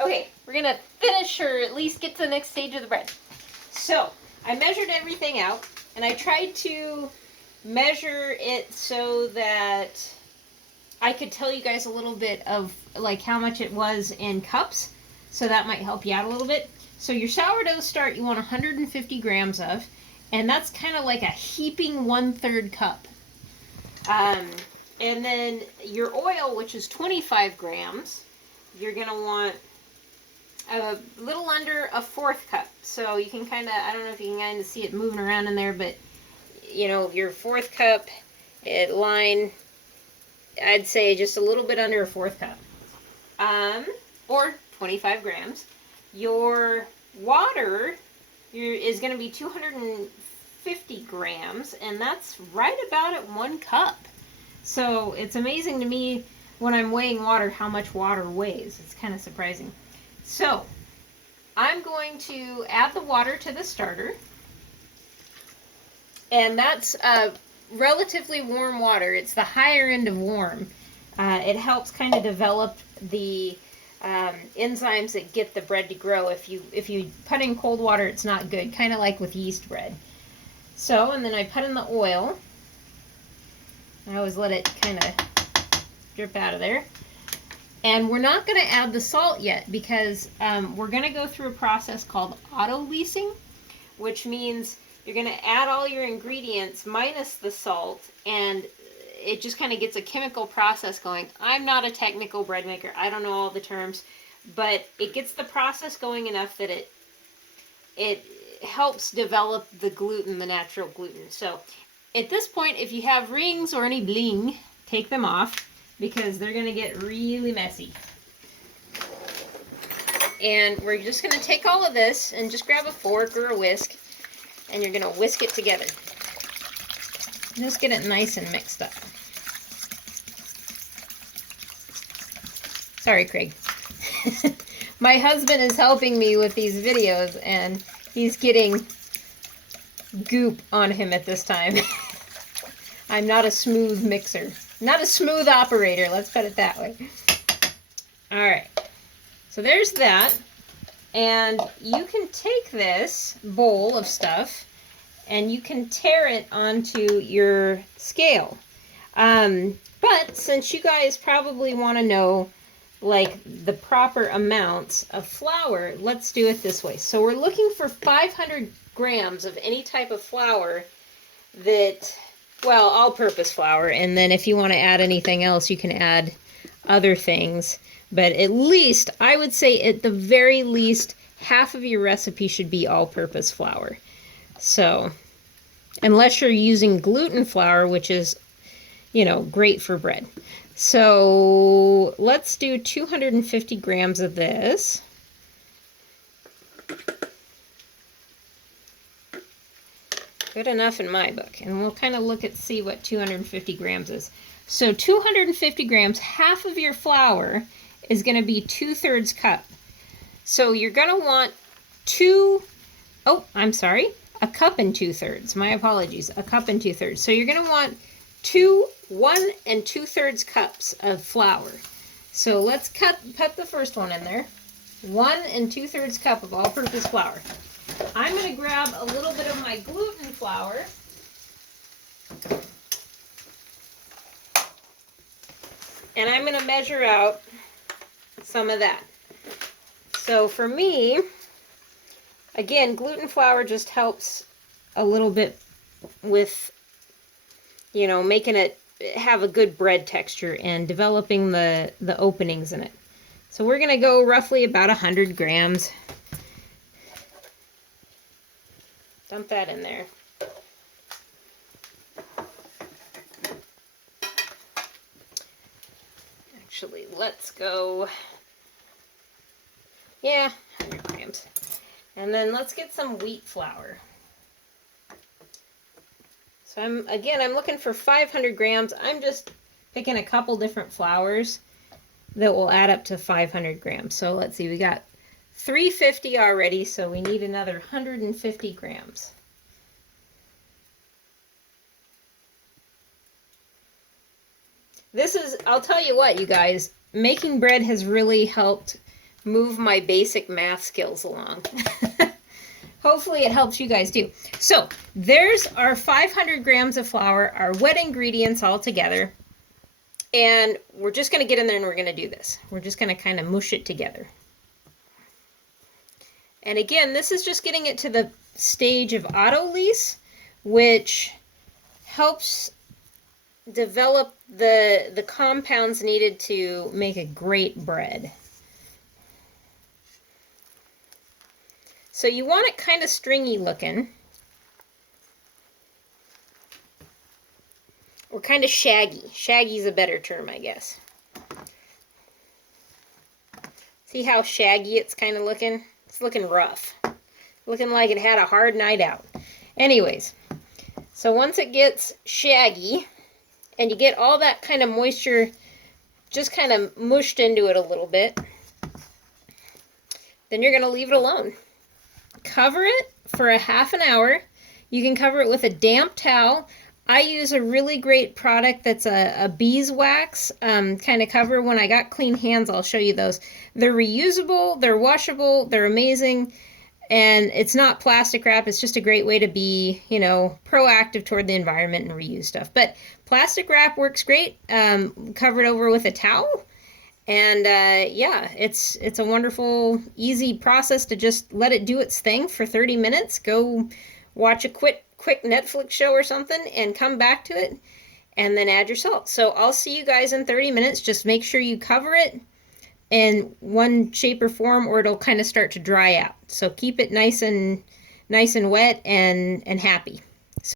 Okay, we're gonna finish or at least get to the next stage of the bread. So, I measured everything out, and I tried to measure it so that I could tell you guys a little bit of like how much it was in cups, so that might help you out a little bit. So your sourdough start you want 150 grams of, and that's kind of like a heaping 1/3 cup. And then your oil, which is 25 grams, you're gonna want a little under a 1/4 cup. So you can kind of, I don't know if you can kind of see it moving around in there, but you know, your 1/4 cup line, I'd say just a little bit under a 1/4 cup, or 25 grams. Your water is going to be 250 grams, and that's right about at 1 cup. So it's amazing to me when I'm weighing water how much water weighs. It's kind of surprising. So I'm going to add the water to the starter, and that's relatively warm water. It's the higher end of warm. It helps kind of develop the enzymes that get the bread to grow. If you put in cold water, it's not good, kind of like with yeast bread. So, and then I put in the oil. I always let it kind of drip out of there. And we're not going to add the salt yet because we're going to go through a process called auto-leasing, which means you're going to add all your ingredients minus the salt, and it just kind of gets a chemical process going. I'm not a technical bread maker. I don't know all the terms, but it gets the process going enough that it helps develop the gluten, the natural gluten. So at this point, if you have rings or any bling, take them off because they're going to get really messy. And we're just going to take all of this and just grab a fork or a whisk, and you're going to whisk it together. Just get it nice and mixed up. Sorry, Craig. My husband is helping me with these videos, and he's getting goop on him at this time. I'm not a smooth mixer. Not a smooth operator, let's put it that way. Alright, so there's that. And you can take this bowl of stuff and you can tear it onto your scale. But since you guys probably want to know like the proper amounts of flour, let's do it this way. So we're looking for 500 grams of any type of flour that, well, all-purpose flour, and then if you want to add anything else, you can add other things. But at least, I would say at the very least, half of your recipe should be all-purpose flour. So, unless you're using gluten flour, which is, you know, great for bread. So, let's do 250 grams of this. Good enough in my book. And we'll kind of look at, see what 250 grams is. So 250 grams, half of your flour is going to be 2/3 cup. So you're going to want a cup and 2/3. My apologies, a cup and 2/3. So you're going to want 1 2/3 cups of flour. So let's put the first one in there. 1 2/3 cup of all-purpose flour. I'm going to grab a little bit of my gluten flour. And I'm going to measure out some of that. So for me, again, gluten flour just helps a little bit with, you know, making it have a good bread texture and developing the openings in it. So we're going to go roughly about 100 grams. Dump that in there. Actually, let's go, 100 grams. And then let's get some wheat flour. So I'm looking for 500 grams. I'm just picking a couple different flours that will add up to 500 grams. So let's see, we got 350 already, so we need another 150 grams. This is, I'll tell you what, you guys, making bread has really helped move my basic math skills along. Hopefully it helps you guys too. So there's our 500 grams of flour, our wet ingredients all together. And we're just going to get in there and we're going to do this. We're just going to kind of mush it together. And again, this is just getting it to the stage of autolyse, which helps develop the compounds needed to make a great bread. So you want it kind of stringy looking. Or kind of shaggy. Shaggy is a better term, I guess. See how shaggy it's kind of looking? It's looking rough. Looking like it had a hard night out. Anyways, so once it gets shaggy, and you get all that kind of moisture just kind of mushed into it a little bit, then you're going to leave it alone. Cover it for a half an hour. You can cover it with a damp towel. I use a really great product that's a beeswax kind of cover. When I got clean hands, I'll show you those. They're reusable, they're washable, they're amazing, and it's not plastic wrap. It's just a great way to be, you know, proactive toward the environment and reuse stuff. But plastic wrap works great. Cover it over with a towel. And yeah, it's a wonderful, easy process to just let it do its thing for 30 minutes. Go watch a quick Netflix show or something and come back to it and then add your salt. So I'll see you guys in 30 minutes. Just make sure you cover it in one shape or form or it'll kind of start to dry out. So keep it nice and wet and happy.